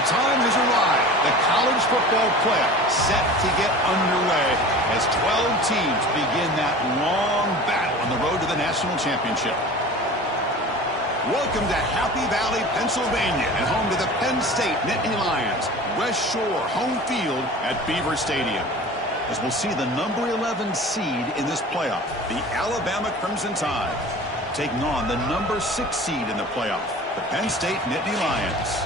The time has arrived. The college football playoff set to get underway as 12 teams begin that long battle on the road to the national championship. Welcome to Happy Valley, Pennsylvania, and home to the Penn State Nittany Lions. West Shore home field at Beaver Stadium. As we'll see the number 11 seed in this playoff, the Alabama Crimson Tide, taking on the number 6 seed in the playoff, the Penn State Nittany Lions.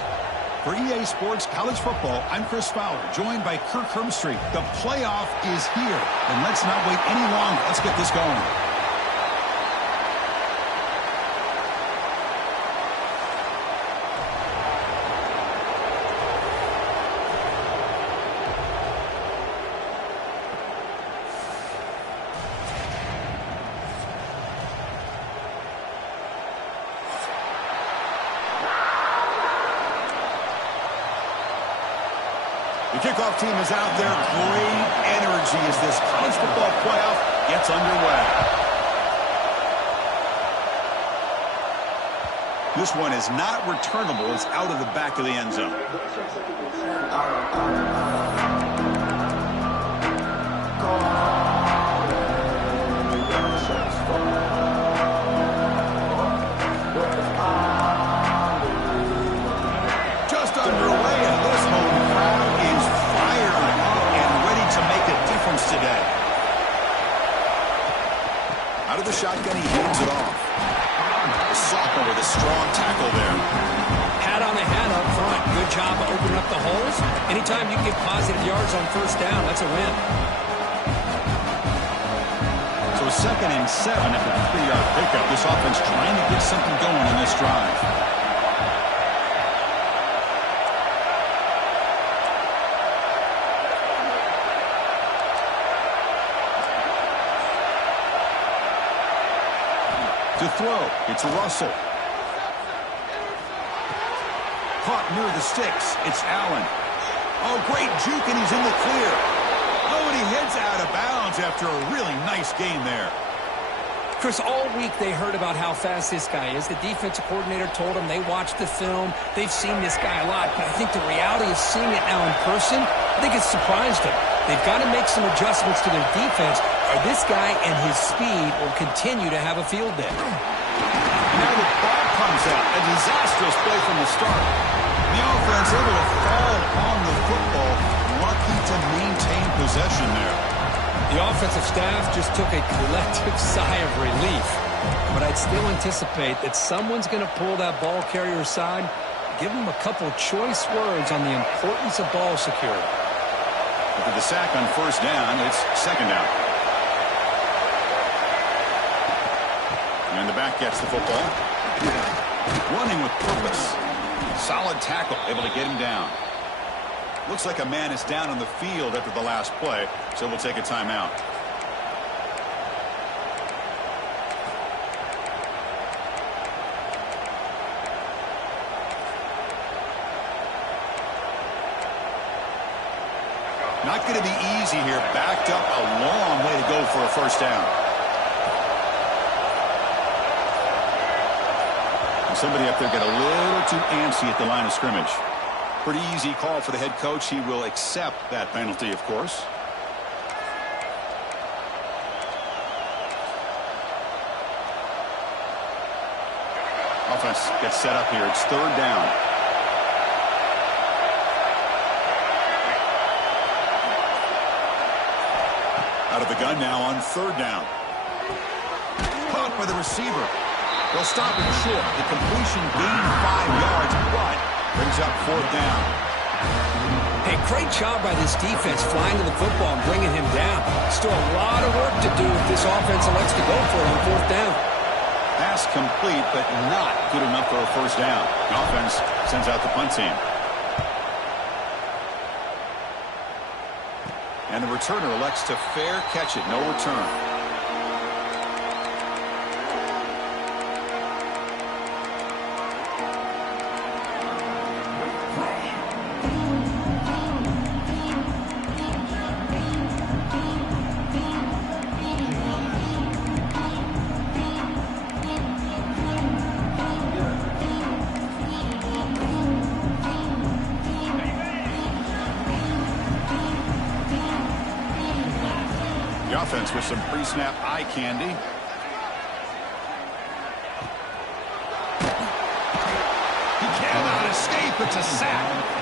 For EA Sports College Football, I'm Chris Fowler, joined by Kirk Hermstreet. The playoff is here, and let's not wait any longer. Let's get this going. The kickoff team is out there. Great energy as this college football playoff gets underway. This one is not returnable. It's out of the back of the end zone. Just underway, and this home crowd is fired up and ready to make a difference today. Out of the shotgun, he hands it off. The sophomore with a strong tackle there. Pat on the head up front. Good job of opening up the holes. Anytime you get positive yards on first down, that's a win. So a 2nd and 7 after the 3-yard pickup. This offense trying to get something going in this drive. To throw, it's Russell. Caught near the sticks, it's Allen. Oh, great juke, and he's in the clear. Oh, and he heads out of bounds after a really nice game there. Chris, all week they heard about how fast this guy is. The defensive coordinator told them they watched the film. They've seen this guy a lot, but I think the reality of seeing it now in person, I think it's surprised them. They've got to make some adjustments to their defense, or this guy and his speed will continue to have a field day. Now the ball comes out. A disastrous play from the start. The offense able to fall on the football. Lucky to maintain possession there. The offensive staff just took a collective sigh of relief. But I'd still anticipate that someone's going to pull that ball carrier aside, give him a couple choice words on the importance of ball security. After the sack on first down, it's 2nd down. And the back gets the football. Running with purpose. Solid tackle, able to get him down. Looks like a man is down on the field after the last play, so we'll take a timeout. Not going to be easy here. Backed up a long way to go for a first down. And somebody up there got a little too antsy at the line of scrimmage. Pretty easy call for the head coach. He will accept that penalty, of course. Offense gets set up here. It's 3rd down. Out of the gun now on 3rd down. Caught by the receiver. They'll stop it short. The completion gained 5 yards, but brings up 4th down. Hey, great job by this defense flying to the football and bringing him down. Still a lot of work to do if this offense elects to go for it on 4th down. Pass complete, but not good enough for a first down. The offense sends out the punt team. And the returner elects to fair catch it. No return. some pre-snap eye candy. He cannot escape. It's a sack.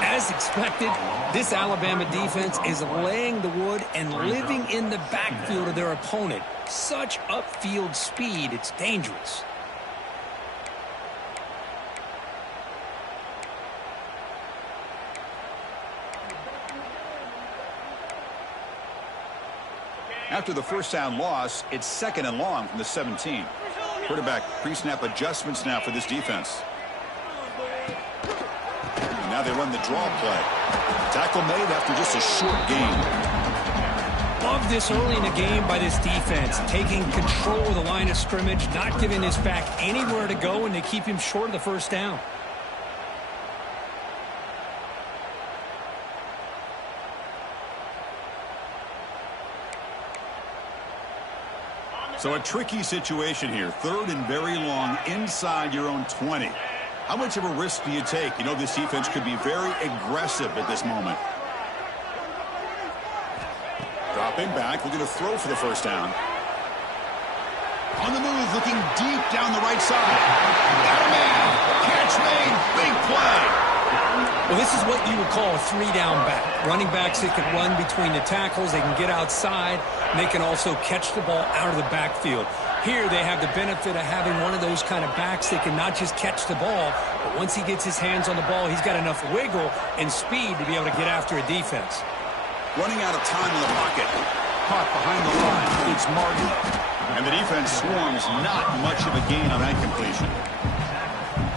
As expected, this Alabama defense is laying the wood and living in the backfield of their opponent. Such upfield speed, it's dangerous. After the first down loss, it's 2nd and long from the 17. Quarterback pre-snap adjustments now for this defense. And now they run the draw play. Tackle made after just a short gain. Love this early in the game by this defense, taking control of the line of scrimmage, not giving this back anywhere to go, and they keep him short of the first down. So a tricky situation here. 3rd and very long inside your own 20. How much of a risk do you take? You know this defense could be very aggressive at this moment. Dropping back, looking to throw for the first down. On the move, looking deep down the right side. Got a man. Catch made. Big play. Well, this is what you would call a 3-down back. Running backs that can run between the tackles, they can get outside, and they can also catch the ball out of the backfield. Here they have the benefit of having one of those kind of backs that can not just catch the ball, but once he gets his hands on the ball, he's got enough wiggle and speed to be able to get after a defense. Running out of time in the pocket. Caught behind the line. It's Martin. And the defense swarms. Not much of a gain on that completion.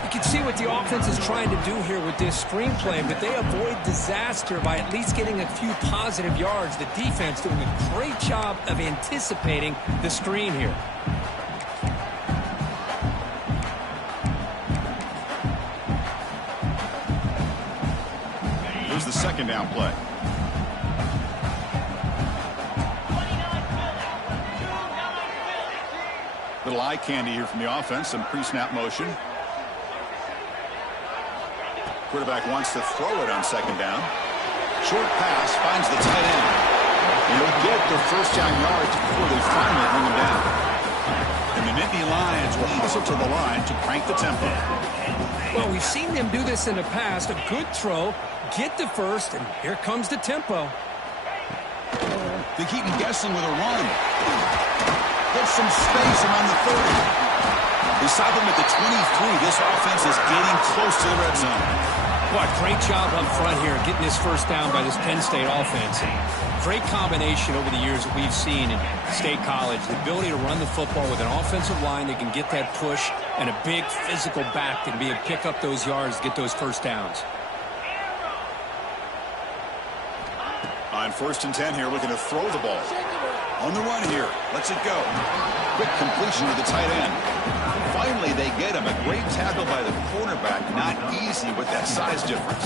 You can see what the offense is trying to do here with this screenplay, but they avoid disaster by at least getting a few positive yards. The defense doing a great job of anticipating the screen here. Here's the 2nd down play. Little eye candy here from the offense. Some pre-snap motion. Quarterback wants to throw it on 2nd down. Short pass finds the tight end. He'll get the first down yards before they finally bring him down. And the Nittany Lions will hustle to the line to crank the tempo. Well, we've seen them do this in the past. A good throw, get the first, and here comes the tempo. They keep him guessing with a run. Get some space around the 30. They stop him at the 23. This offense is getting close to the red zone. What great job up front here getting this first down by this Penn State offense. Great combination over the years that we've seen in State College. The ability to run the football with an offensive line that can get that push and a big physical back that can be able to pick up those yards to get those first downs. On 1st and 10 here, looking to throw the ball. On the run here. Lets it go. Quick completion to the tight end. Finally, they get him. A great tackle by the cornerback. Not easy with that size difference.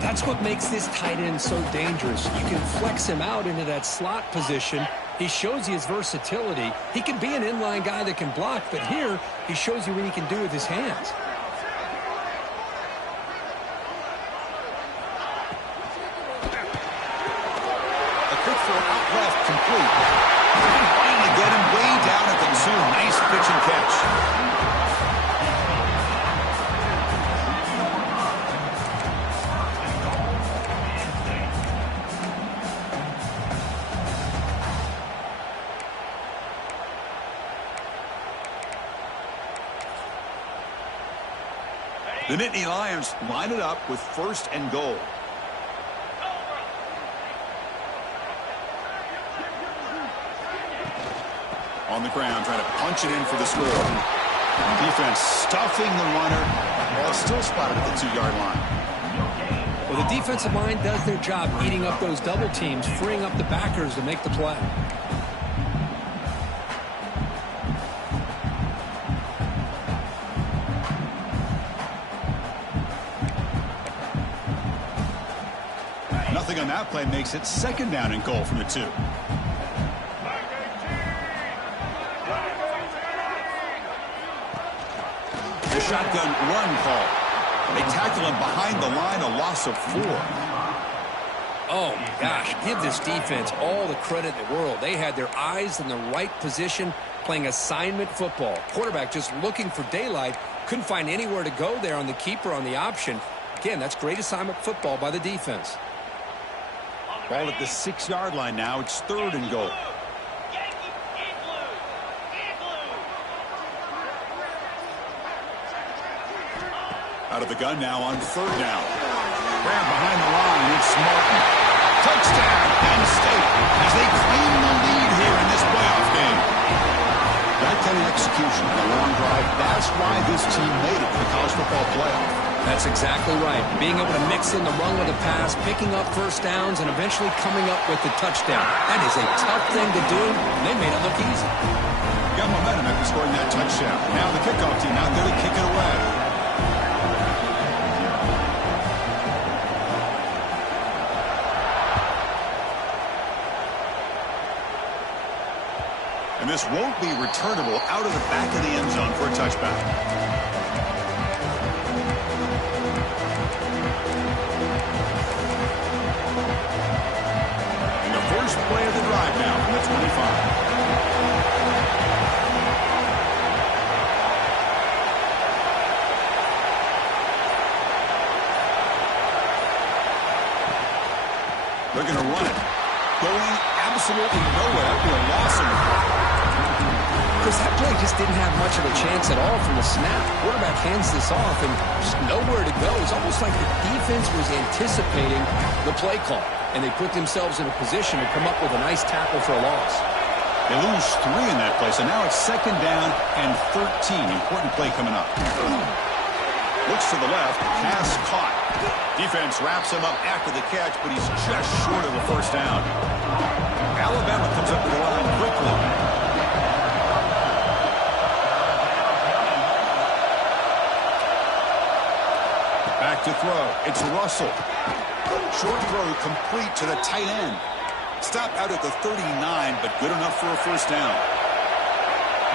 That's what makes this tight end so dangerous. You can flex him out into that slot position. He shows you his versatility. He can be an inline guy that can block, but here he shows you what he can do with his hands. A quick throw out left, complete. They can finally get him way down at the 2. Nice pitch and catch. The Nittany Lions line it up with 1st and goal. On the ground, trying to punch it in for the score. Defense stuffing the runner while still spotted at the 2-yard line. Well, the defensive line does their job eating up those double teams, freeing up the backers to make the play. Nothing on that play makes it 2nd down and goal from the 2. The shotgun run call. They tackle him behind the line, a loss of 4. Oh, gosh, give this defense all the credit in the world. They had their eyes in the right position, playing assignment football. Quarterback just looking for daylight, couldn't find anywhere to go there on the keeper on the option. Again, that's great assignment football by the defense. Ball at the 6-yard line now. It's 3rd and goal. Out of the gun now on 3rd down. Grab behind the line. It's Martin. Touchdown, Penn State, as they claim the lead here in this playoff game. That kind of execution, the long drive, that's why this team made it to the college football playoff. That's exactly right. Being able to mix in the run with the pass, picking up first downs, and eventually coming up with the touchdown. That is a tough thing to do, and they made it look easy. Got momentum after scoring that touchdown. Now the kickoff team out there to kick it away. And this won't be returnable out of the back of the end zone for a touchback. And the first play of the drive now from the 25. They're going to run it. Going absolutely nowhere. That'll be a loss of it. Chris, that play just didn't have much of a chance at all from the snap. Quarterback hands this off and just nowhere to go. It's almost like the defense was anticipating the play call, and they put themselves in a position to come up with a nice tackle for a loss. They lose 3 in that play, so now it's 2nd down and 13. Important play coming up. Looks to the left, pass caught. Defense wraps him up after the catch, but he's just short of the first down. Alabama comes up to the line quickly. Back to throw. It's Russell. Short throw complete to the tight end. Stop out at the 39, but good enough for a first down.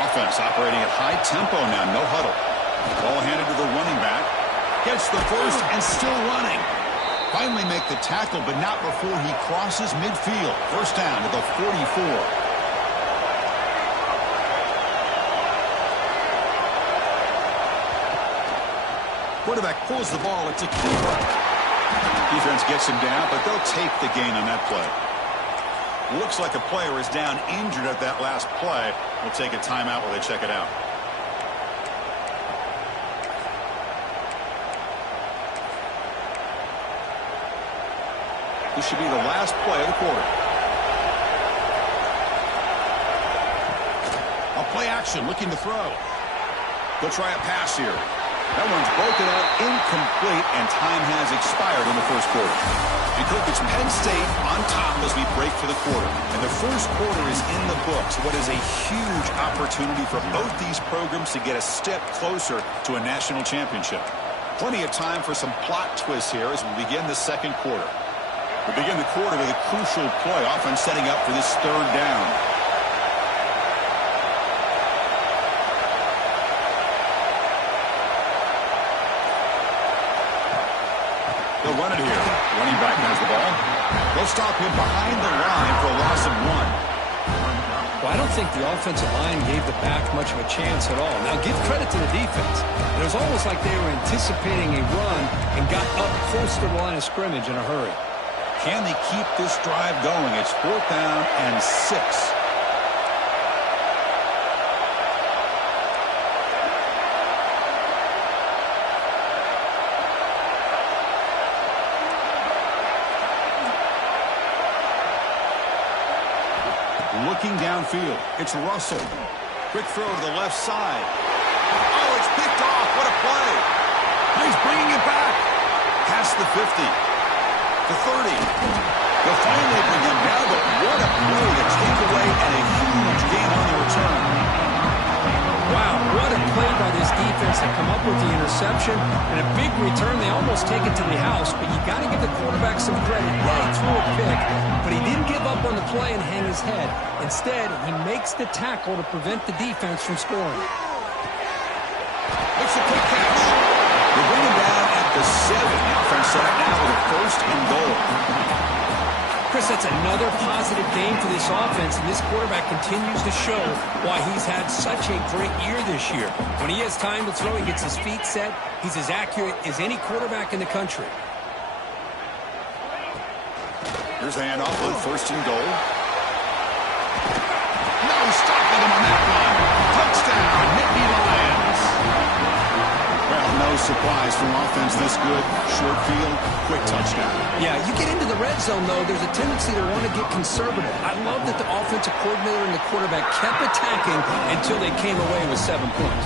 Offense operating at high tempo now, no huddle. Ball handed to the running back. Gets the first and still running. Finally make the tackle, but not before he crosses midfield. First down to the 44. Quarterback pulls the ball. It's a keeper. Defense gets him down, but they'll take the gain on that play. Looks like a player is down injured at that last play. We'll take a timeout while they check it out. This should be the last play of the quarter. A play action, looking to throw. They'll try a pass here. That one's broken up, incomplete, and time has expired in the first quarter. And Cook, it's Penn State on top as we break for the quarter. And the first quarter is in the books. What is a huge opportunity for both these programs to get a step closer to a national championship. Plenty of time for some plot twists here as we begin the second quarter. We begin the quarter with a crucial play, often setting up for this 3rd down. They'll run it here. Running back has the ball. They'll stop him behind the line for a loss of 1. Well, I don't think the offensive line gave the back much of a chance at all. Now, give credit to the defense. It was almost like they were anticipating a run and got up close to the line of scrimmage in a hurry. Can they keep this drive going? It's 4th down and 6. Looking downfield, it's Russell. Quick throw to the left side. Oh, it's picked off. What a play. He's bringing it back. Past the 50. The 30. They'll finally bring him down, but what a play to take away and a huge gain on the return. Wow, what a play by this defense to come up with the interception and a big return. They almost take it to the house, but you got to give the quarterback some credit. Yeah, he threw a pick, but he didn't give up on the play and hang his head. Instead, he makes the tackle to prevent the defense from scoring. It's a quick catch. They bring him down at the 7. The offense set up now with a 1st and goal. Chris, that's another positive game for this offense, and this quarterback continues to show why he's had such a great year this year. When he has time to throw, he gets his feet set. He's as accurate as any quarterback in the country. Here's the handoff on first and goal. No stopping him on that one. Touchdown, Nittany Lions. Well, no surprise from offense this good. Short field, quick touchdown. Yeah, you get into the red zone, though, there's a tendency to want to get conservative. I love that the offensive coordinator and the quarterback kept attacking until they came away with 7 points.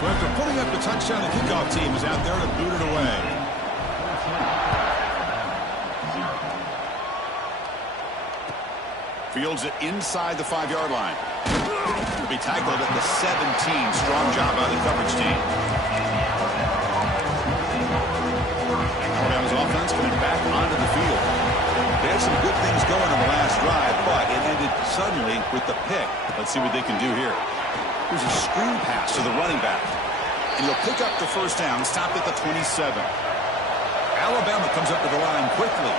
So after pulling up the touchdown, the kickoff team is out there to boot it away. Fields it inside the 5-yard line. He'll be tackled at the 17. Strong job by the coverage team. Alabama's offense coming back onto the field. They had some good things going on the last drive, but it ended suddenly with the pick. Let's see what they can do here. Here's a screen pass to the running back. And he'll pick up the first down, stopped at the 27. Alabama comes up to the line quickly.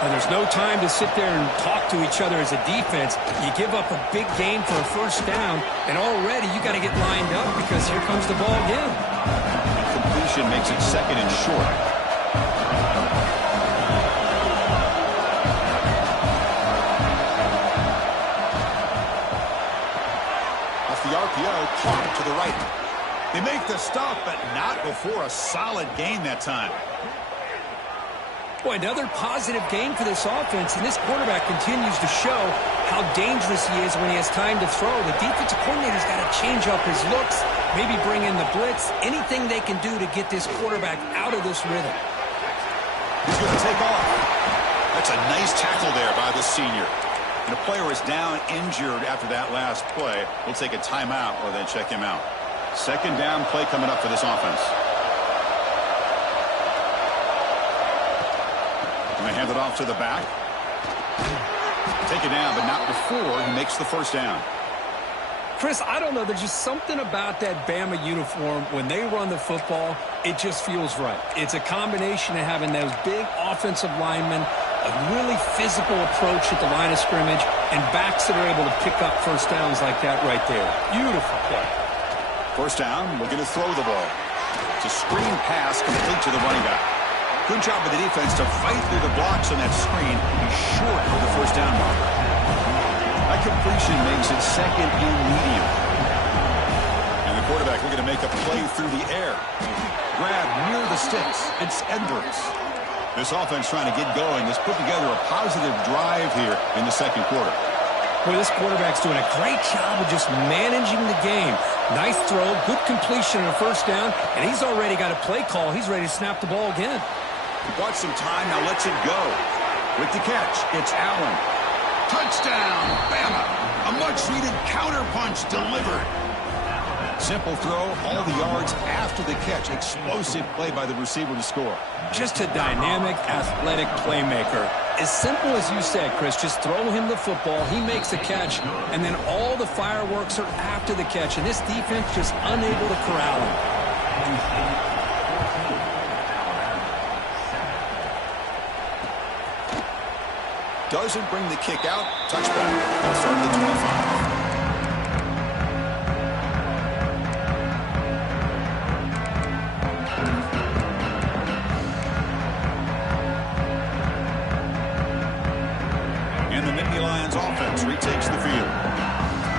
And there's no time to sit there and talk to each other as a defense. You give up a big gain for a first down, and already you got to get lined up because here comes the ball again. Completion makes it second and short. Off the RPO, clock to the right. They make the stop, but not before a solid gain that time. Boy, another positive game for this offense, and this quarterback continues to show how dangerous he is when he has time to throw. The defensive coordinator's got to change up his looks, maybe bring in the blitz, anything they can do to get this quarterback out of this rhythm. He's going to take off. That's a nice tackle there by the senior. And the player is down injured after that last play. We'll take a timeout or then check him out. Second down play coming up for this offense. And they hand it off to the back. Take it down, but not before he makes the first down. Chris, I don't know. There's just something about that Bama uniform. When they run the football, it just feels right. It's a combination of having those big offensive linemen, a really physical approach at the line of scrimmage, and backs that are able to pick up first downs like that right there. Beautiful play. First down, looking to throw the ball. It's a screen pass complete to the running back. Good job by the defense to fight through the blocks on that screen. He's short of the first down marker. That completion makes it second and medium. And the quarterback looking to make a play through the air. Grab near the sticks. It's Edwards. This offense trying to get going has put together a positive drive here in the second quarter. Boy, this quarterback's doing a great job of just managing the game. Nice throw, good completion on a first down, and he's already got a play call. He's ready to snap the ball again. Bought some time, now lets it go. With the catch, it's Allen. Touchdown, Bama. A much-needed counterpunch delivered. Simple throw, all the yards after the catch. Explosive play by the receiver to score. Just a dynamic, athletic playmaker. As simple as you said, Chris, just throw him the football, he makes the catch, and then all the fireworks are after the catch, and this defense just unable to corral him. Doesn't bring the kick out. Touchback. They'll start at the 25. And the Nittany Lions offense retakes the field.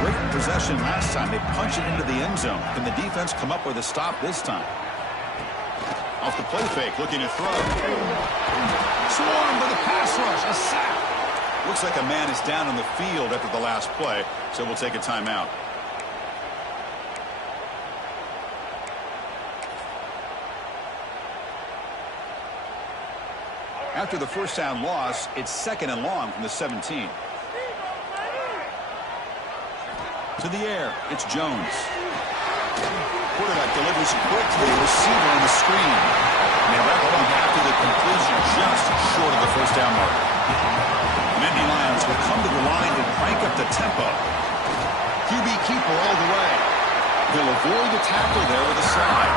Great possession last time. They punched it into the end zone. Can the defense come up with a stop this time? Off the play fake, looking to throw. Swarmed with a pass rush. A sack. Looks like a man is down on the field after the last play, so we'll take a timeout. After the first down loss, it's second and long from the 17. To the air, it's Jones. Quarterback delivers quickly, receiver on the screen. And they wrap up after the conclusion, just short of the first down mark. Nittany Lions will come to the line and crank up the tempo. QB keeper all the way. He'll avoid the tackle there with a slide.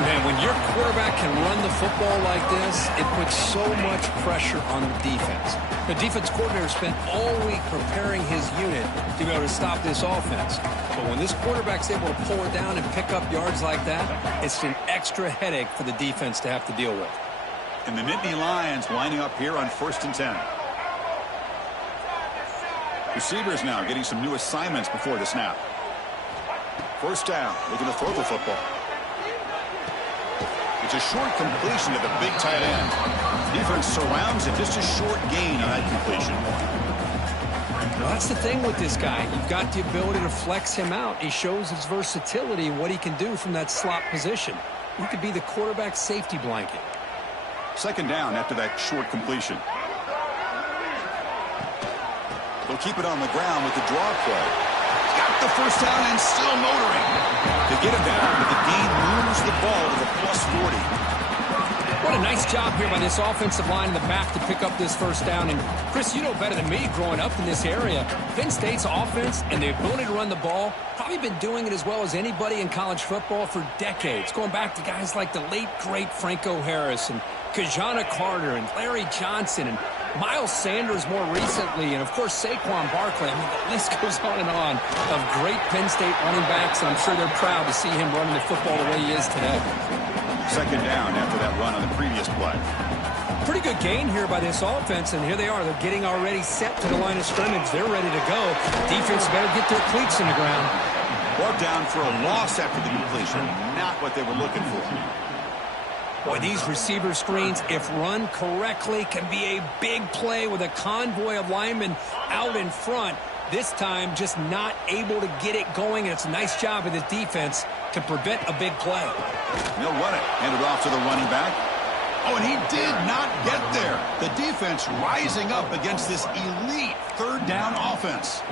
Man, when your quarterback can run the football like this, it puts so much pressure on the defense. The defense coordinator spent all week preparing his unit to be able to stop this offense. But when this quarterback's able to pull it down and pick up yards like that, it's an extra headache for the defense to have to deal with. And the Nittany Lions lining up here on 1st and 10. Receivers now getting some new assignments before the snap. First down, looking to throw the football. It's a short completion to the big tight end. Defense surrounds it, just a short gain on that completion. Well, that's the thing with this guy. You've got the ability to flex him out. He shows his versatility, what he can do from that slot position. He could be the quarterback's safety blanket. Second down after that short completion. They'll keep it on the ground with the draw play. Got the first down and still motoring. To get him down, but the gain moves the ball to the +40. What a nice job here by this offensive line in the back to pick up this first down. And, Chris, you know better than me growing up in this area, Penn State's offense and the ability to run the ball, probably been doing it as well as anybody in college football for decades, going back to guys like the late, great Franco Harris and Kajana Carter and Larry Johnson and Miles Sanders more recently, and, of course, Saquon Barkley. I mean, the list goes on and on of great Penn State running backs, and I'm sure they're proud to see him running the football the way he is today. Second down after that run on the previous play. Pretty good gain here by this offense, and here they are. They're getting already set to the line of scrimmage. They're ready to go. Defense better get their cleats in the ground. Brought down for a loss after the completion. Not what they were looking for. Boy, these receiver screens, if run correctly, can be a big play with a convoy of linemen out in front. This time, just not able to get it going, and it's a nice job of the defense to prevent a big play. They'll run it. Hand it off to the running back. Oh, and he did not get there. The defense rising up against this elite third down offense.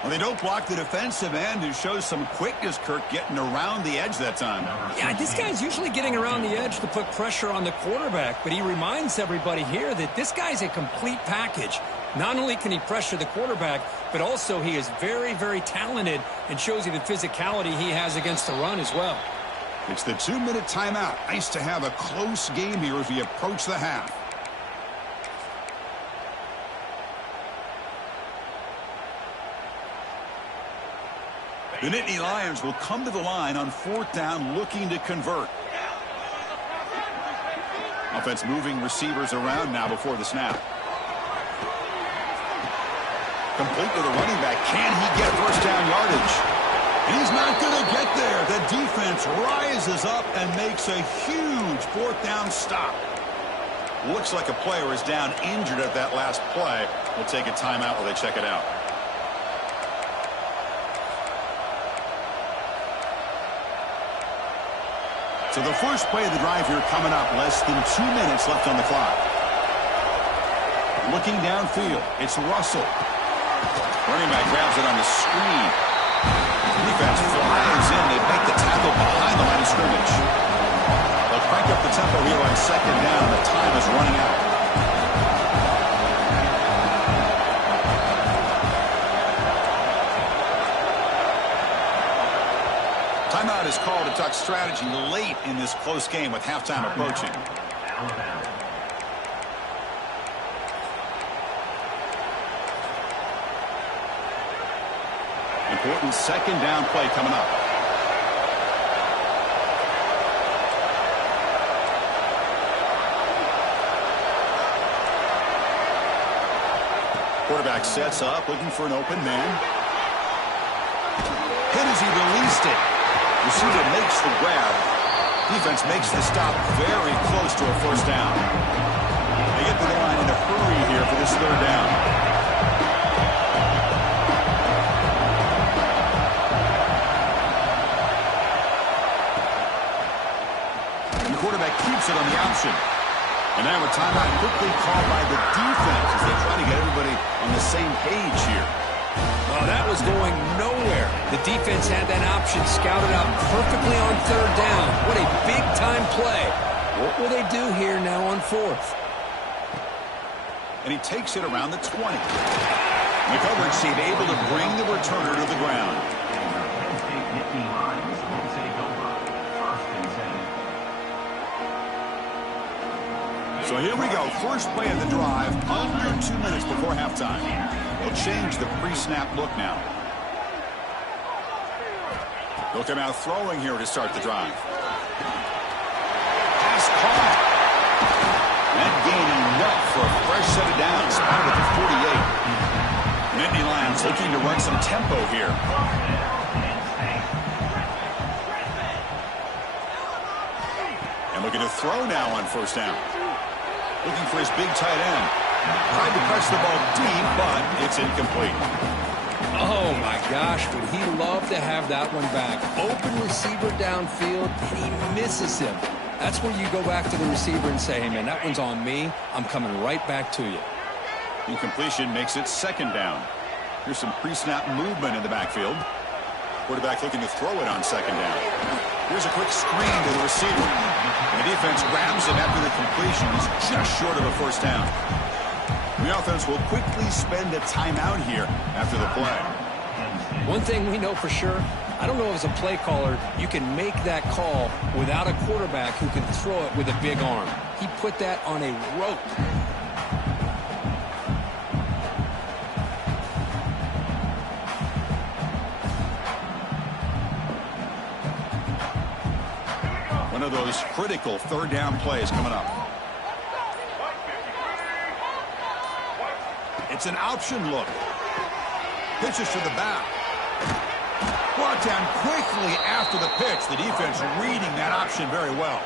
Well, they don't block the defensive end, who shows some quickness, Kirk, getting around the edge that time. Yeah, this guy's usually getting around the edge to put pressure on the quarterback, but he reminds everybody here that this guy's a complete package. Not only can he pressure the quarterback, but also he is very, very talented and shows you the physicality he has against the run as well. It's the 2-minute timeout. Nice to have a close game here as we approach the half. The Nittany Lions will come to the line on 4th down, looking to convert. Offense moving receivers around now before the snap. Complete with a running back. Can he get first down yardage? He's not going to get there. The defense rises up and makes a huge 4th down stop. Looks like a player is down injured at that last play. We'll take a timeout while they check it out. So the first play of the drive here coming up. Less than 2 minutes left on the clock. Looking downfield, it's Russell. Running back grabs it on the screen. Defense flies in. They make the tackle behind the line of scrimmage. They'll crank up the tempo here on 2nd down. The time is running out. Timeout is called to talk strategy late in this close game with halftime approaching. Important 2nd down play coming up. Quarterback sets up, looking for an open man. Hit as he released it. Receiver makes the grab. Defense makes the stop very close to a first down. They get to the line in a hurry here for this 3rd down. The quarterback keeps it on the option. And now a timeout quickly called by the defense as they try to get everybody on the same page here. Oh, that was going nowhere. The defense had that option scouted out perfectly on 3rd down. What a big-time play. What will they do here now on 4th? And he takes it around the 20. The coverage team able to bring the returner to the ground. So here we go. First play of the drive, under 2 minutes before halftime. They'll change the pre-snap look now. They'll come out throwing here to start the drive. Pass caught. That gain enough for a fresh set of downs. Spotted at the 48. Nittany Lions looking to run some tempo here. And looking to throw now on first down. Looking for his big tight end. Tried to press the ball deep, but it's incomplete. Oh, my gosh, would he love to have that one back. Open receiver downfield, and he misses him. That's where you go back to the receiver and say, hey, man, that one's on me. I'm coming right back to you. Incompletion makes it second down. Here's some pre-snap movement in the backfield. Quarterback looking to throw it on second down. Here's a quick screen to the receiver. And the defense grabs him after the completion. He's just short of a first down. The offense will quickly spend a timeout here after the play. One thing we know for sure, I don't know if as a play caller you can make that call without a quarterback who can throw it with a big arm. He put that on a rope. One of those critical third down plays coming up. It's an option look. Pitches to the back. Brought down quickly after the pitch. The defense reading that option very well.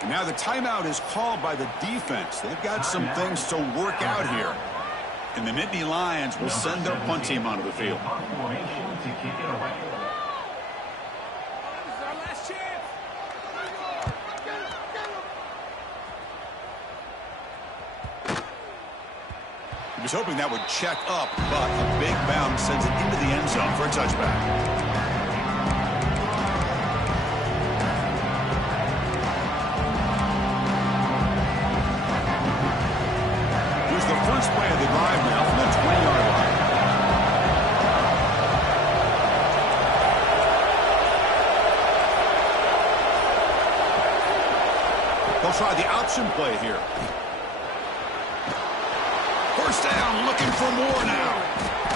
And now the timeout is called by the defense. They've got some things to work out here. And the Nittany Lions will send their punt team onto the field. He was hoping that would check up, but a big bounce sends it into the end zone for a touchback. Here's the first play of the drive now from the 20-yard line. They'll try the option play here. First down, looking for more now.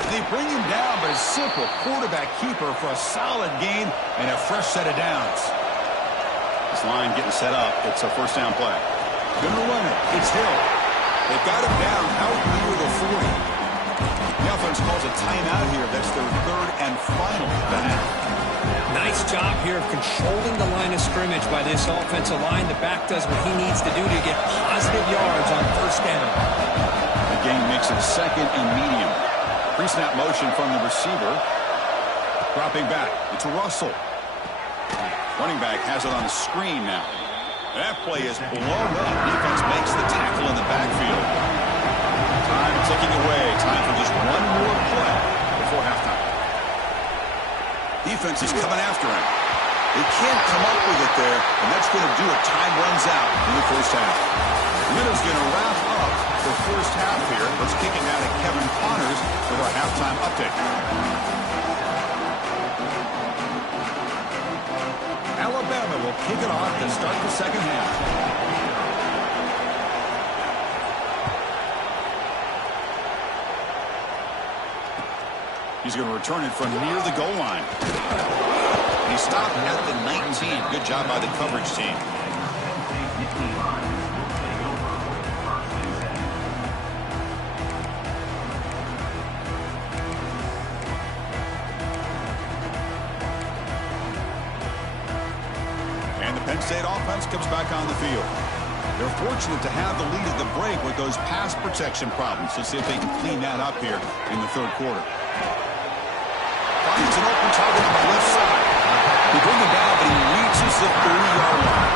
They bring him down, but a simple quarterback keeper for a solid gain and a fresh set of downs. This line getting set up. It's a first down play. Gonna run it. It's Hill. They've got him down out near the 40. The offense calls a timeout here. That's their third and final of the half. Nice job here of controlling the line of scrimmage by this offensive line. The back does what he needs to do to get positive yards on first down. The game makes it second and medium. Pre-snap motion from the receiver. Dropping back. It's Russell. Running back has it on a screen now. That play is blown up. Defense makes the tackle in the backfield. Time ticking away. Time for just one more play before halftime. Defense is coming after him. They can't come up with it there, and that's going to do it. Time runs out in the first half. The Minnows going to wrap up the first half here. Let's kick it now to Kevin Connors with our halftime update. Alabama will kick it off to start the second half. He's going to return it from near the goal line. He stopped at the 19. Good job by the coverage team. And the Penn State offense comes back on the field. They're fortunate to have the lead at the break with those pass protection problems. Let's see if they can clean that up here in the third quarter. Finds an open target on the left side. They bring him down, but he reaches the 30-yard line.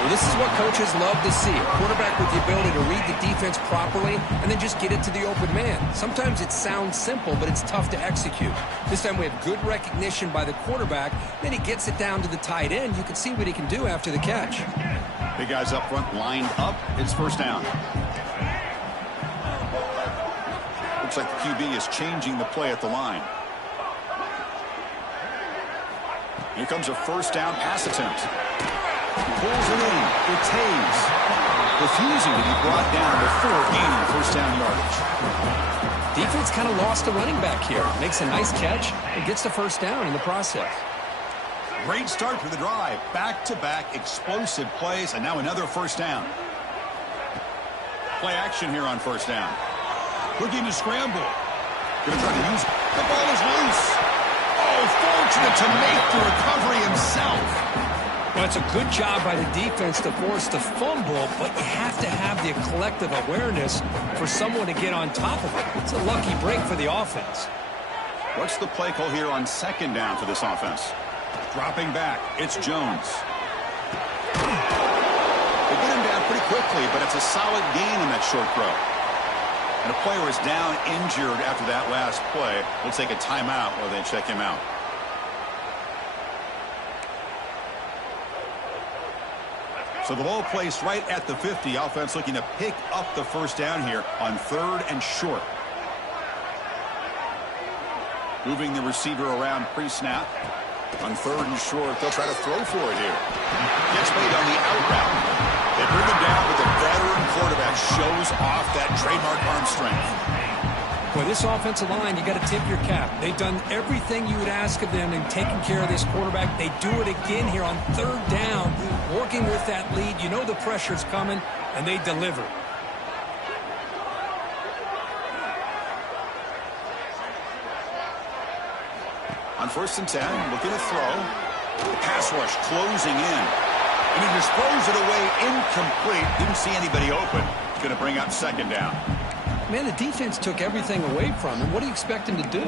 Well, this is what coaches love to see. A quarterback with the ability to read the defense properly and then just get it to the open man. Sometimes it sounds simple, but it's tough to execute. This time we have good recognition by the quarterback. Then he gets it down to the tight end. You can see what he can do after the catch. Big guys up front lined up. It's first down. Looks like the QB is changing the play at the line. Here comes a first down pass attempt. Pulls it in. It's Hayes. Refusing to be brought down before gaining first down yardage. Defense kind of lost a running back here. Makes a nice catch and gets the first down in the process. Great start for the drive. Back-to-back explosive plays, and now another first down. Play action here on first down. Looking to scramble. Going to try to use it. The ball is loose. Oh, fortunate to make the recovery himself. Well, it's a good job by the defense to force the fumble, but you have to have the collective awareness for someone to get on top of it. It's a lucky break for the offense. What's the play call here on second down for this offense? Dropping back, it's Jones. They get him down pretty quickly, but it's a solid gain on that short throw. And a player is down injured after that last play. We'll take a timeout while they check him out. So the ball placed right at the 50. Offense looking to pick up the first down here on 3rd and short. Moving the receiver around pre-snap. On 3rd and short, they'll try to throw for it here. Gets made on the out route. They bring him down, but the veteran quarterback shows off that trademark arm strength. Boy, this offensive line, you got to tip your cap. They've done everything you would ask of them in taking care of this quarterback. They do it again here on 3rd down, working with that lead. You know the pressure's coming, and they deliver. On 1st and 10, looking to throw. The pass rush closing in. And he just throws it away incomplete. Didn't see anybody open. Going to bring up 2nd down. Man, the defense took everything away from him. What do you expect him to do?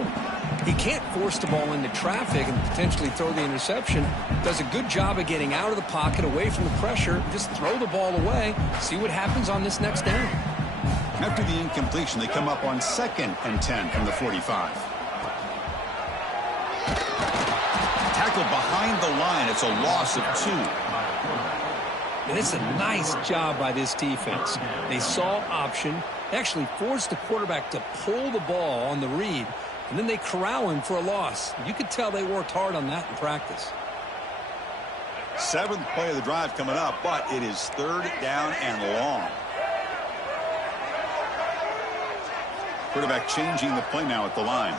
He can't force the ball into traffic and potentially throw the interception. Does a good job of getting out of the pocket, away from the pressure. Just throw the ball away. See what happens on this next down. After the incompletion, they come up on 2nd and 10 from the 45. Tackled behind the line. It's a loss of 2. And it's a nice job by this defense. They saw option, actually forced the quarterback to pull the ball on the read, and then they corral him for a loss. You could tell they worked hard on that in practice. 7th play of the drive coming up, but it is 3rd down and long. Quarterback changing the play now at the line.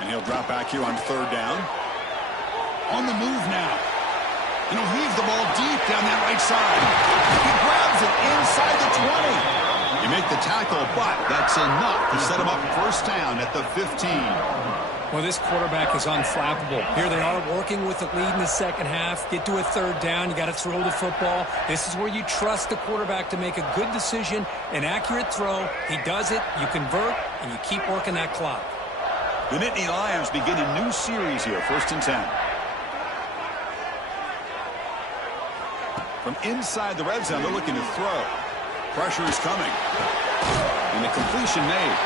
And he'll drop back here on 3rd down. On the move now. And he'll leave the ball deep down that right side. He grabs it inside the 20. You make the tackle, but that's enough to set him up first down at the 15. Well, this quarterback is unflappable. Here they are working with the lead in the second half. Get to a 3rd down. You got to throw the football. This is where you trust the quarterback to make a good decision, an accurate throw. He does it, you convert, and you keep working that clock. The Nittany Lions begin a new series here, 1st and 10. From inside the red zone, they're looking to throw. Pressure is coming. And the completion made.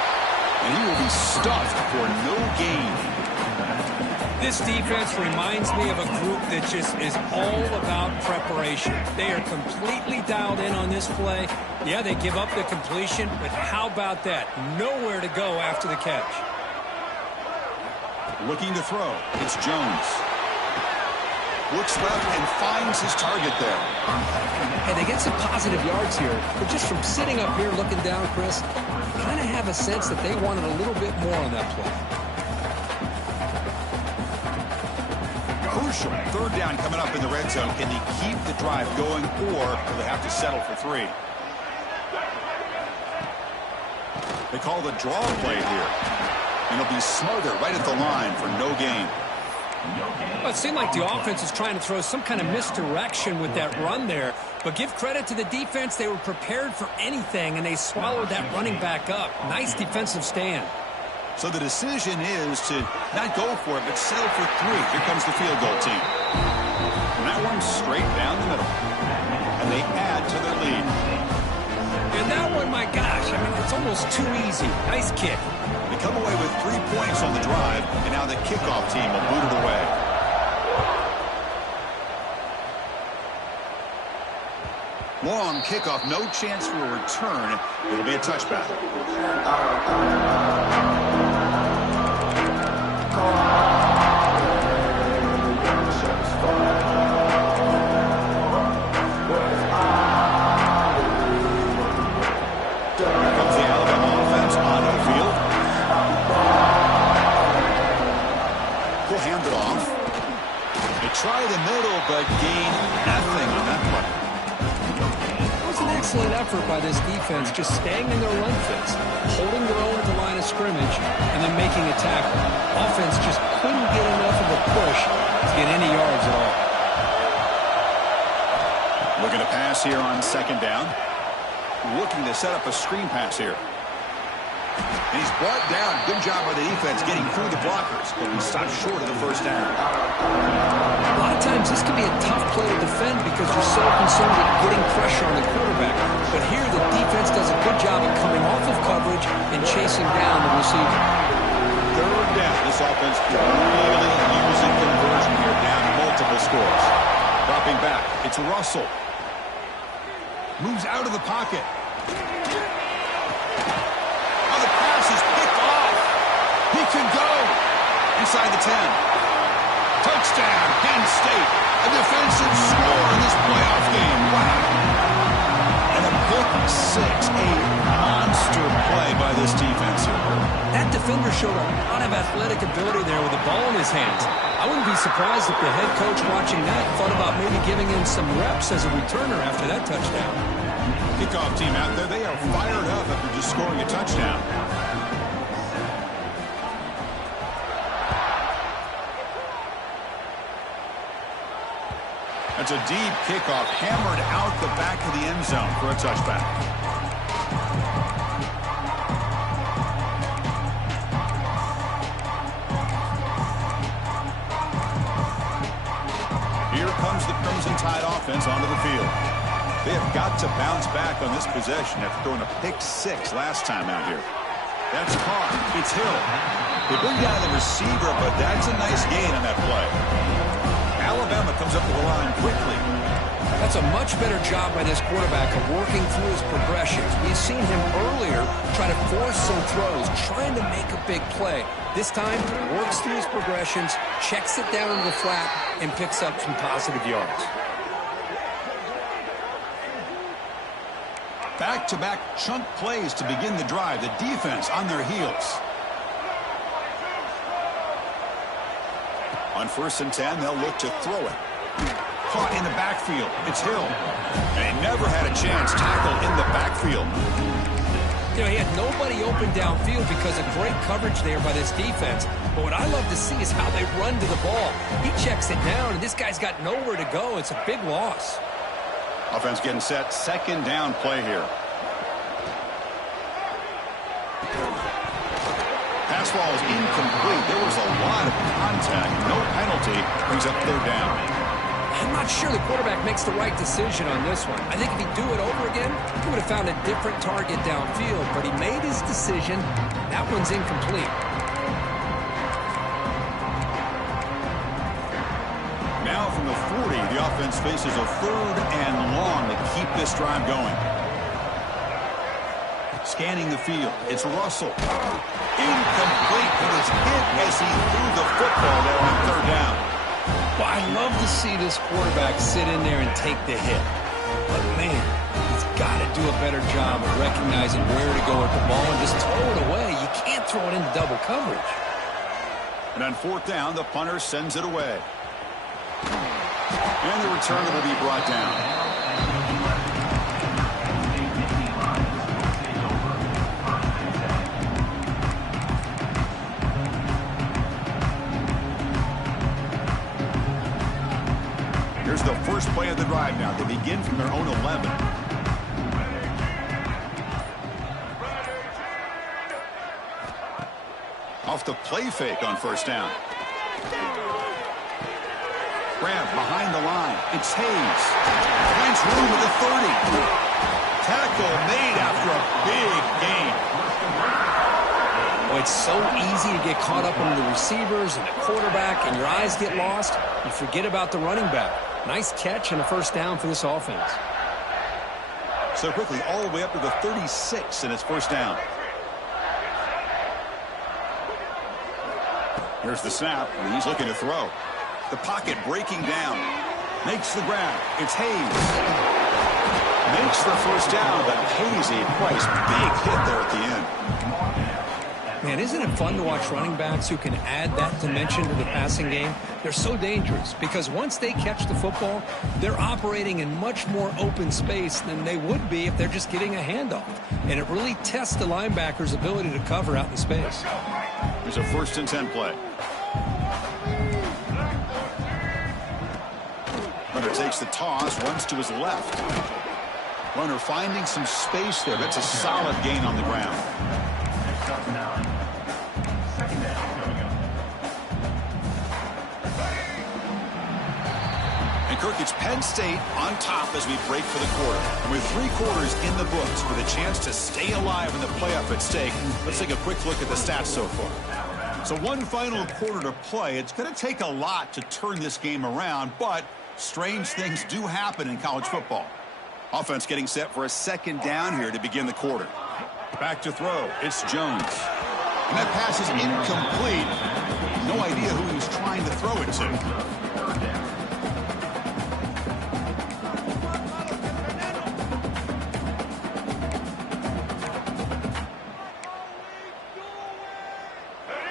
And he will be stuffed for no gain. This defense reminds me of a group that just is all about preparation. They are completely dialed in on this play. Yeah, they give up the completion, but how about that? Nowhere to go after the catch. Looking to throw. It's Jones. Looks left and finds his target there. Hey, they get some positive yards here, but just from sitting up here looking down, Chris, you kind of have a sense that they wanted a little bit more on that play. Crucial 3rd down coming up in the red zone. Can they keep the drive going, or will they have to settle for 3? They call the draw play here. And it'll be smothered right at the line for no gain. Well, it seemed like the offense is trying to throw some kind of misdirection with that run there. But give credit to the defense. They were prepared for anything, and they swallowed that running back up. Nice defensive stand. So the decision is to not go for it, but settle for 3. Here comes the field goal team. And that one's straight down the middle. And they add to their lead. And that one, my gosh, I mean, it's almost too easy. Nice kick. They come away with 3 points on the drive, and now the kickoff team will boot it away. Long kickoff, no chance for a return. It'll be a touchback. try the middle, but gain nothing on that play. It was an excellent effort by this defense, just staying in their run fits, holding their own at the line of scrimmage, and then making a tackle. Offense just couldn't get enough of a push to get any yards at all. Looking to pass here on second down. Looking to set up a screen pass here. And he's brought down. Good job by the defense getting through the blockers, but he stopped short of the first down. A lot of times this can be a tough play to defend because you're so concerned with getting pressure on the quarterback. But here the defense does a good job of coming off of coverage and chasing down the receiver. Third down. This offense really using conversion here, down multiple scores. Dropping back. It's Russell. Moves out of the pocket. Oh, the pass is picked off. He can go inside the 10. Touchdown, Penn State. A defensive score in this playoff game. Wow. And a pick six. A monster play by this defense here. That defender showed a lot of athletic ability there with the ball in his hands. I wouldn't be surprised if the head coach watching that thought about maybe giving him some reps as a returner after that touchdown. Kickoff team out there, they are fired up after just scoring a touchdown. That's a deep kickoff, hammered out the back of the end zone for a touchback. Here comes the Crimson Tide offense onto the field. They have got to bounce back on this possession after throwing a pick six last time out here. That's Carr. It's Hill. They bring down the receiver, but that's a nice gain on that play. Alabama comes up to the line quickly. That's a much better job by this quarterback of working through his progressions. We've seen him earlier try to force some throws, trying to make a big play. This time, works through his progressions, checks it down into the flat, and picks up some positive yards. Back-to-back chunk plays to begin the drive. The defense on their heels. On 1st and 10, they'll look to throw it. Caught in the backfield. It's Hill. And he never had a chance. Tackled in the backfield. You know, he had nobody open downfield because of great coverage there by this defense. But what I love to see is how they run to the ball. He checks it down, and this guy's got nowhere to go. It's a big loss. Offense getting set. Second down play here. Pass ball is incomplete. There was a lot of contact. No penalty. Brings up third down. I'm not sure the quarterback makes the right decision on this one. I think if he'd do it over again, he would have found a different target downfield. But he made his decision. That one's incomplete. Now from the 40, the offense faces a third and long to keep this drive going. Scanning the field. It's Russell. Incomplete, but it's hit as he threw the football there on third down. Well, I love to see this quarterback sit in there and take the hit. But, man, he's got to do a better job of recognizing where to go with the ball and just throw it away. You can't throw it into double coverage. And on fourth down, the punter sends it away. And the returner will be brought down. Here's the first play of the drive now. They begin from their own 11. Off the play fake on first down. Grab behind the line. It's Hayes. Finds room at the 30. Tackle made after a big gain. Well, it's so easy to get caught up on the receivers and the quarterback, and your eyes get lost. You forget about the running back. Nice catch and a first down for this offense. So quickly, all the way up to the 36, and it's first down. Here's the snap, and he's looking to throw. The pocket breaking down. Makes the grab. It's Hayes. Makes the first down, but pays a price. Big hit there at the end. Man, isn't it fun to watch running backs who can add that dimension to the passing game? They're so dangerous because once they catch the football, they're operating in much more open space than they would be if they're just getting a handoff. And it really tests the linebacker's ability to cover out in space. Here's a 1st and 10 play. Runner takes the toss, runs to his left. Runner finding some space there. That's a solid gain on the ground. And Kirk, it's Penn State on top as we break for the quarter. And with 3 quarters in the books with a chance to stay alive in the playoff at stake, let's take a quick look at the stats so far. So one final quarter to play. It's going to take a lot to turn this game around, but strange things do happen in college football. Offense getting set for a 2nd down here to begin the quarter. Back to throw. It's Jones. And that pass is incomplete. No idea who he was trying to throw it to.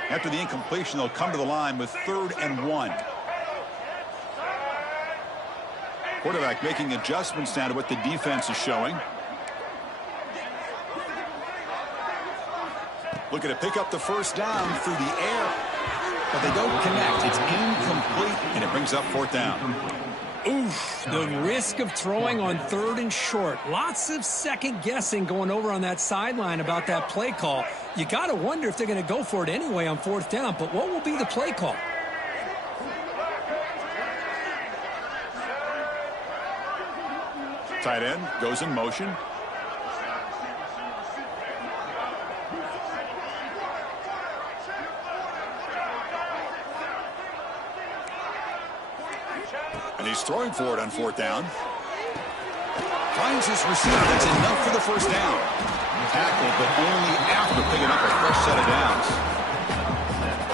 After the incompletion, they'll come to the line with 3rd and 1. Quarterback making adjustments now to what the defense is showing. Looking to pick up the 1st down through the air. But they don't connect. It's incomplete, and it brings up 4th down. Oof, the risk of throwing on 3rd and short. Lots of second guessing going over on that sideline about that play call. You got to wonder if they're going to go for it anyway on 4th down, but what will be the play call? Tight end goes in motion. And he's throwing for it on 4th down. Finds his receiver. That's enough for the 1st down. Tackle, but only after picking up a fresh set of downs.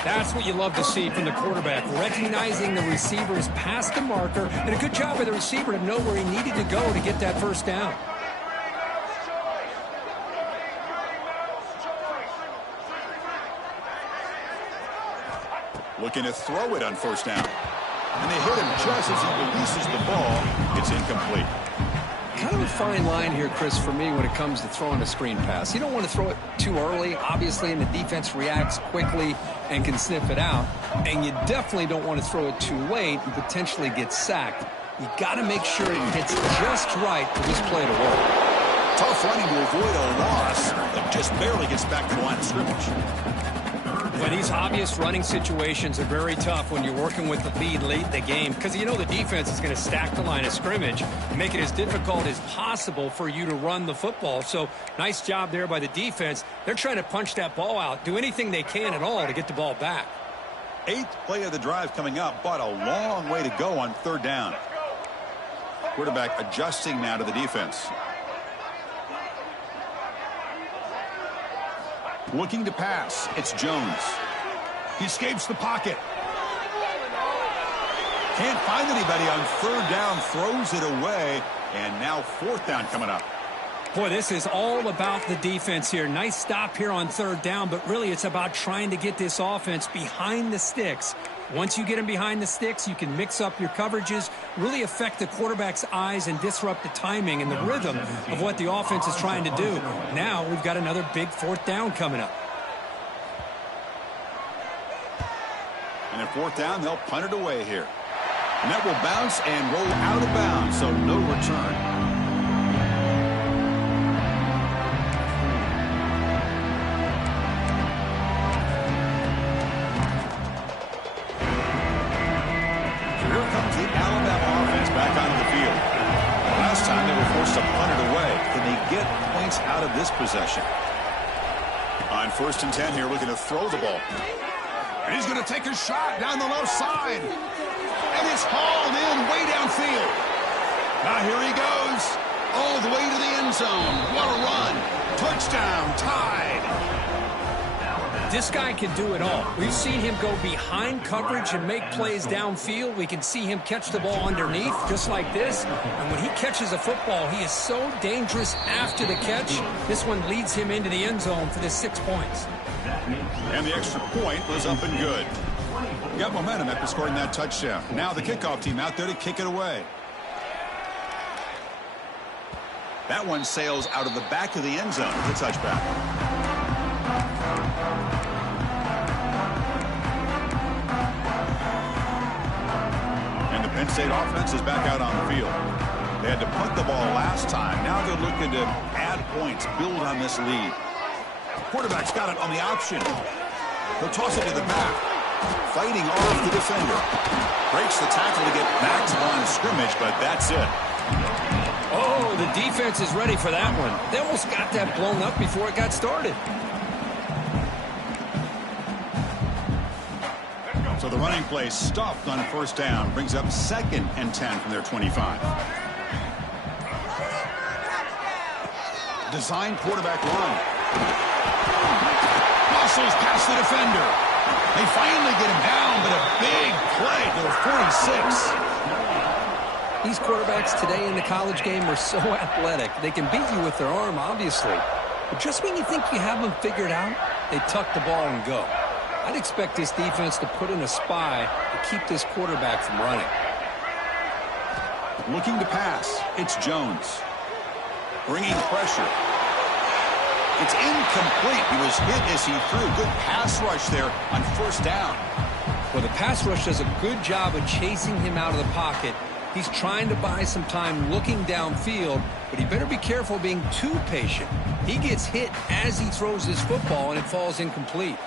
That's what you love to see from the quarterback, recognizing the receiver is past the marker, and a good job by the receiver to know where he needed to go to get that 1st down. Looking to throw it on 1st down. And they hit him just as he releases the ball. It's incomplete. Kind of a fine line here, Chris, for me when it comes to throwing a screen pass. You don't want to throw it too early, obviously, and the defense reacts quickly and can sniff it out. And you definitely don't want to throw it too late and potentially get sacked. You got to make sure it hits just right for this play to work. Tough running to avoid a loss, but just barely gets back to the line of scrimmage. But these obvious running situations are very tough when you're working with the lead late in the game because you know the defense is going to stack the line of scrimmage and make it as difficult as possible for you to run the football. So nice job there by the defense. They're trying to punch that ball out, do anything they can at all to get the ball back. 8th play of the drive coming up, but a long way to go on 3rd down. Quarterback adjusting now to the defense. Looking to pass. It's Jones. He escapes the pocket. Can't find anybody on 3rd down. Throws it away. And now 4th down coming up. Boy, this is all about the defense here. Nice stop here on 3rd down, but really it's about trying to get this offense behind the sticks. Once you get them behind the sticks, you can mix up your coverages, really affect the quarterback's eyes and disrupt the timing and the rhythm of what the offense is trying to do. Now we've got another big 4th down coming up. And at 4th down, they'll punt it away here. And that will bounce and roll out of bounds, so no return. Out of this possession. On 1st and 10 here, looking to throw the ball. And he's going to take a shot down the left side. And it's hauled in way downfield. Now here he goes. All the way to the end zone. What a run. Touchdown. Tied. This guy can do it all. We've seen him go behind coverage and make plays downfield. We can see him catch the ball underneath, just like this. And when he catches a football, he is so dangerous after the catch. This one leads him into the end zone for the 6 points. And the extra point was up and good. Got momentum after scoring that touchdown. Now the kickoff team out there to kick it away. That one sails out of the back of the end zone for the touchback. And the Penn State offense is back out on the field. They had to punt the ball last time. Now they're looking to add points, build on this lead. Quarterback's got it on the option. He'll toss it to the back. Fighting off the defender. Breaks the tackle to get back to the line of scrimmage, but that's it. Oh, the defense is ready for that one. They almost got that blown up before it got started. So the running play stopped on first down. Brings up 2nd and 10 from their 25. Design quarterback run. Muscles past the defender. They finally get him down, but a big play to the 46. These quarterbacks today in the college game are so athletic. They can beat you with their arm, obviously. But just when you think you have them figured out, they tuck the ball and go. I'd expect this defense to put in a spy to keep this quarterback from running. Looking to pass. It's Jones. Bringing pressure. It's incomplete. He was hit as he threw. Good pass rush there on first down. Well, the pass rush does a good job of chasing him out of the pocket. He's trying to buy some time looking downfield, but he better be careful being too patient. He gets hit as he throws his football, and it falls incomplete.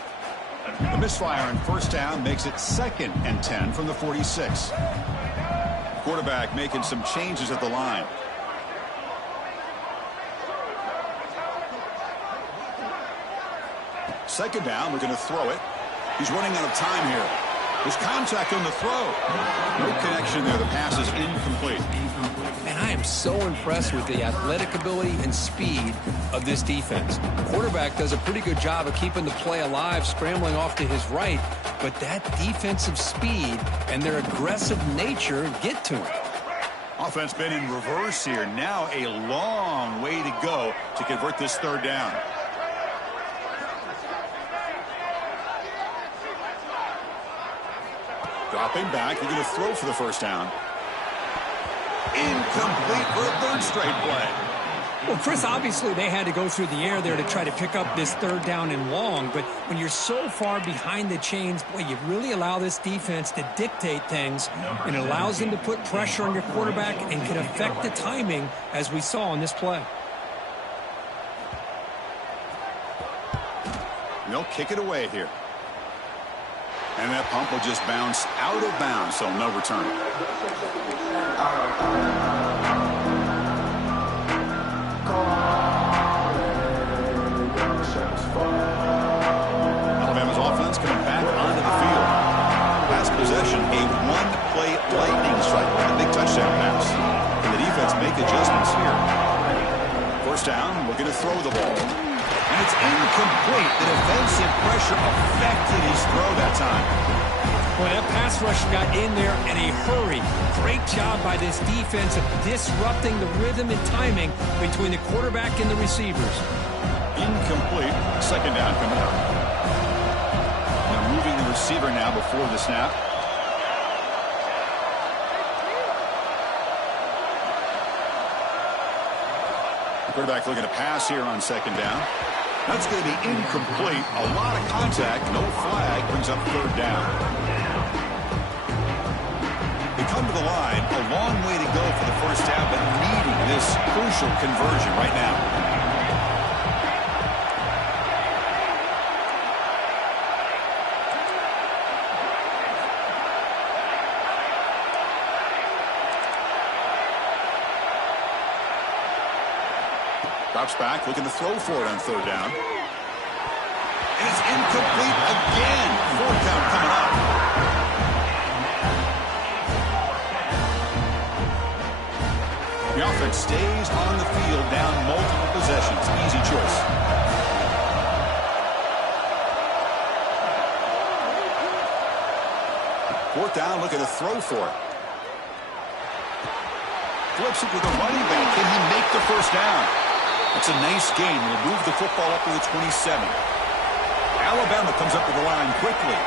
The misfire on first down makes it 2nd and 10 from the 46. Quarterback making some changes at the line. Second down, we're going to throw it. He's running out of time here. There's contact on the throw. No connection there. The pass is incomplete. And I am so impressed with the athletic ability and speed of this defense. The quarterback does a pretty good job of keeping the play alive, scrambling off to his right, but that defensive speed and their aggressive nature get to him. Offense been in reverse here. Now a long way to go to convert this third down. Dropping back, they're going to throw for the first down. Incomplete for a third straight play. Well, Chris, obviously they had to go through the air there to try to pick up this third down and long, but when you're so far behind the chains, boy, you really allow this defense to dictate things, and it allows them to put pressure on your quarterback and can affect the timing, as we saw on this play. And they'll kick it away here. And that pump will just bounce out of bounds, so no return. Alabama's offense coming back onto the field. Last possession, a one-play lightning strike, a big touchdown pass. Can the defense make adjustments here? First down, we're going to throw the ball. And it's incomplete. The defensive pressure affected his throw that time. Well, that pass rush got in there in a hurry. Great job by this defense of disrupting the rhythm and timing between the quarterback and the receivers. Incomplete. Second down coming up. Now moving the receiver now before the snap. Quarterback looking to pass here on second down. That's going to be incomplete. A lot of contact. No flag. Brings up third down. They come to the line. A long way to go for the first down, but needing this crucial conversion right now. Drops back, looking to throw for it on third down. And it's incomplete again. Fourth down coming up. The offense stays on the field, down multiple possessions. Easy choice. Fourth down, looking to throw for it. Flips it to the running back. Can he make the first down? It's a nice game. We'll move the football up to the 27. Alabama comes up with the line quickly.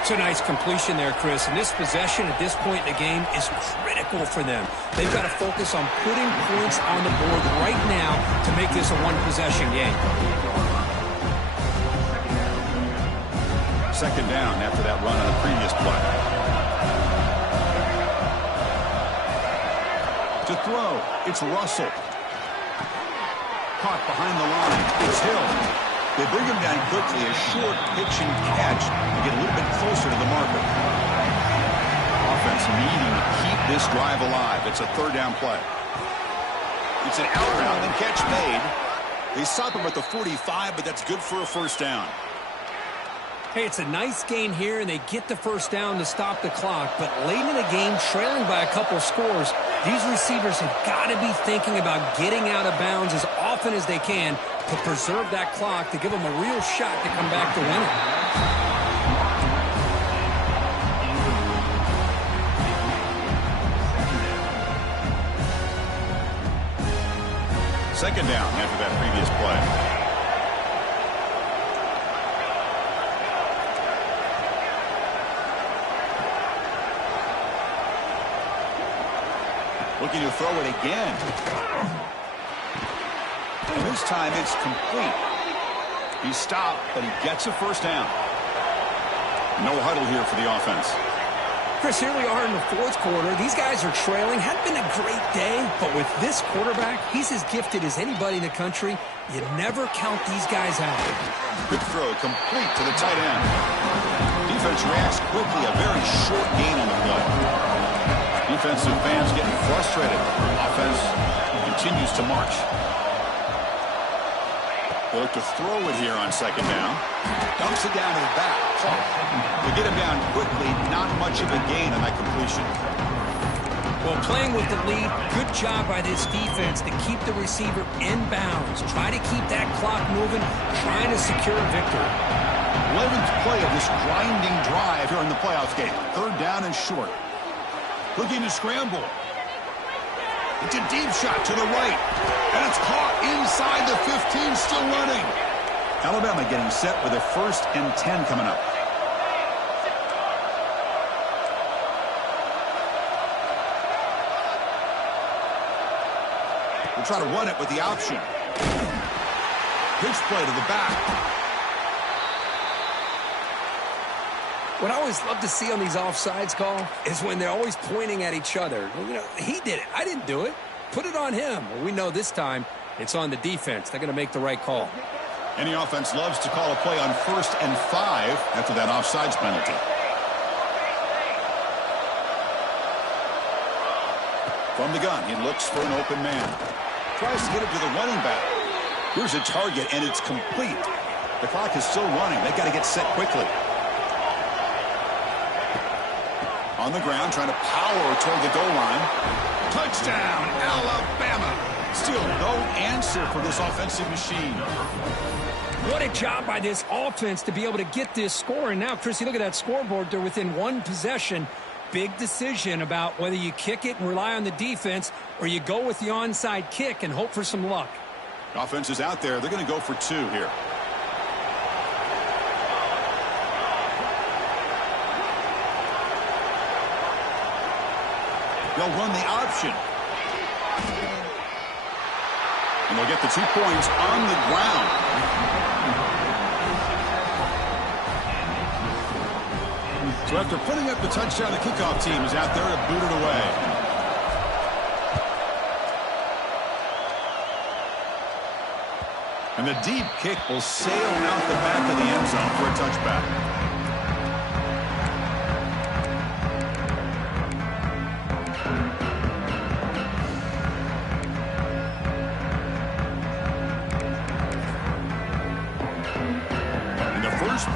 It's a nice completion there, Chris. And this possession at this point in the game is critical for them. They've got to focus on putting points on the board right now to make this a one-possession game. Second down after that run on the previous play. To throw, it's Russell. Caught behind the line. It's Hill. They bring him down quickly. A short pitch and catch to get a little bit closer to the marker. Offense needing to keep this drive alive. It's a third down play. It's an out route and catch made. They stop him at the 45, but that's good for a first down. Hey, it's a nice gain here, and they get the first down to stop the clock. But late in the game, trailing by a couple scores, these receivers have got to be thinking about getting out of bounds as often as they can to preserve that clock, to give them a real shot to come back to win it. Second down after that previous play. Looking to throw it again. And this time it's complete. He stopped, but he gets a first down. No huddle here for the offense. Chris, here we are in the fourth quarter. These guys are trailing. Hadn't been a great day, but with this quarterback, he's as gifted as anybody in the country. You never count these guys out. Good throw, complete to the tight end. Defense reacts quickly, a very short gain on the play. Defensive fans getting frustrated. Offense continues to march. They look to throw it here on second down. Dumps it down to the back. They get him down quickly. Not much of a gain on that completion. Well, playing with the lead, good job by this defense to keep the receiver in bounds. Try to keep that clock moving, trying to secure a victory. 11th play of this grinding drive here in the playoff game. Third down and short. Looking to scramble. It's a deep shot to the right. And it's caught inside the 15, still running. Alabama getting set with a 1st and 10 coming up. We'll try to run it with the option. Pitch play to the back. What I always love to see on these offsides call is when they're always pointing at each other. You know, he did it. I didn't do it. Put it on him. Well, we know this time it's on the defense. They're going to make the right call. Any offense loves to call a play on 1st and 5 after that offsides penalty. From the gun, he looks for an open man. Tries to get it to the running back. Here's a target, and it's complete. The clock is still running. They've got to get set quickly. On the ground, trying to power toward the goal line. Touchdown, Alabama. Still no answer for this offensive machine. What a job by this offense to be able to get this score. And now, Chris, you look at that scoreboard. They're within one possession. Big decision about whether you kick it and rely on the defense or you go with the onside kick and hope for some luck. Offense is out there. They're going to go for 2 here. They'll run the option. And they'll get the 2 points on the ground. So after putting up the touchdown, the kickoff team is out there to boot it away. And the deep kick will sail out the back of the end zone for a touchback.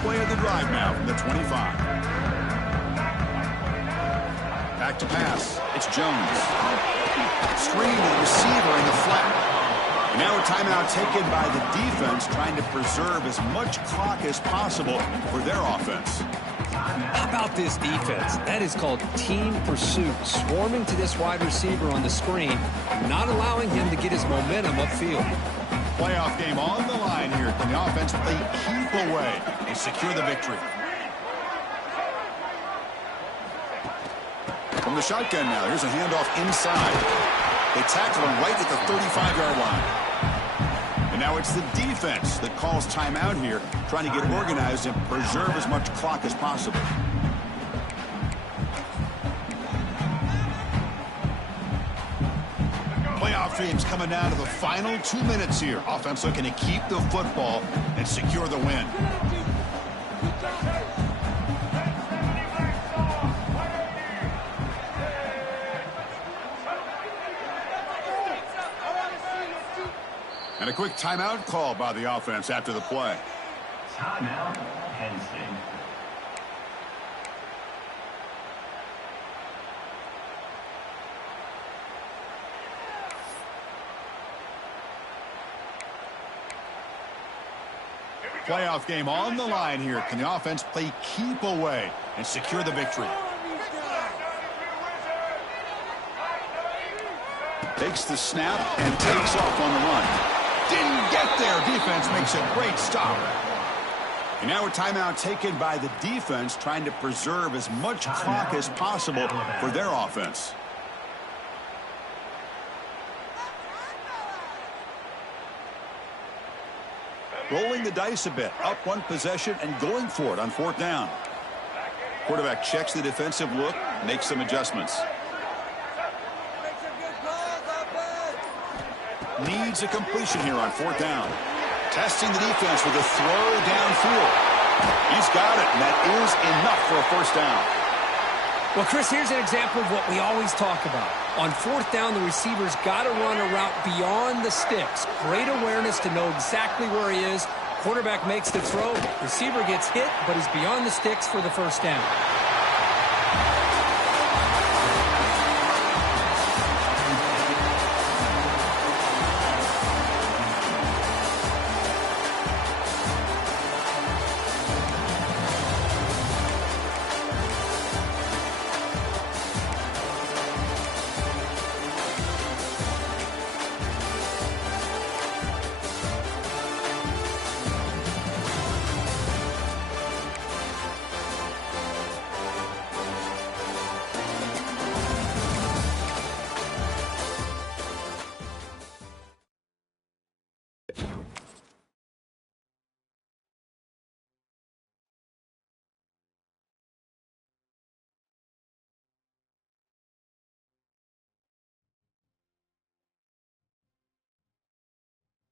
Play of the drive now from the 25. Back to pass. It's Jones. Screen to the receiver in the flat. And now a timeout taken by the defense, trying to preserve as much clock as possible for their offense. How about this defense? That is called team pursuit. Swarming to this wide receiver on the screen, not allowing him to get his momentum upfield. Playoff game on the line here. Can the offense play keep away and secure the victory? From the shotgun now, here's a handoff inside. They tackle him right at the 35-yard line. And now it's the defense that calls timeout here, trying to get organized and preserve as much clock as possible. Playoff games coming down to the final 2 minutes here. Offense looking to keep the football and secure the win. And a quick timeout call by the offense after the play. Timeout, Penn State. Playoff game on the line here. Can the offense play keep away and secure the victory? Takes the snap and takes off on the run. Didn't get there. Defense makes a great stop. And now a timeout taken by the defense, trying to preserve as much clock as possible for their offense. Rolling the dice a bit, up one possession and going for it on fourth down. Quarterback checks the defensive look, makes some adjustments. Needs a completion here on fourth down. Testing the defense with a throw downfield. He's got it, and that is enough for a first down. Well, Chris, here's an example of what we always talk about. On fourth down, the receiver's got to run a route beyond the sticks. Great awareness to know exactly where he is. Quarterback makes the throw. Receiver gets hit, but he's beyond the sticks for the first down.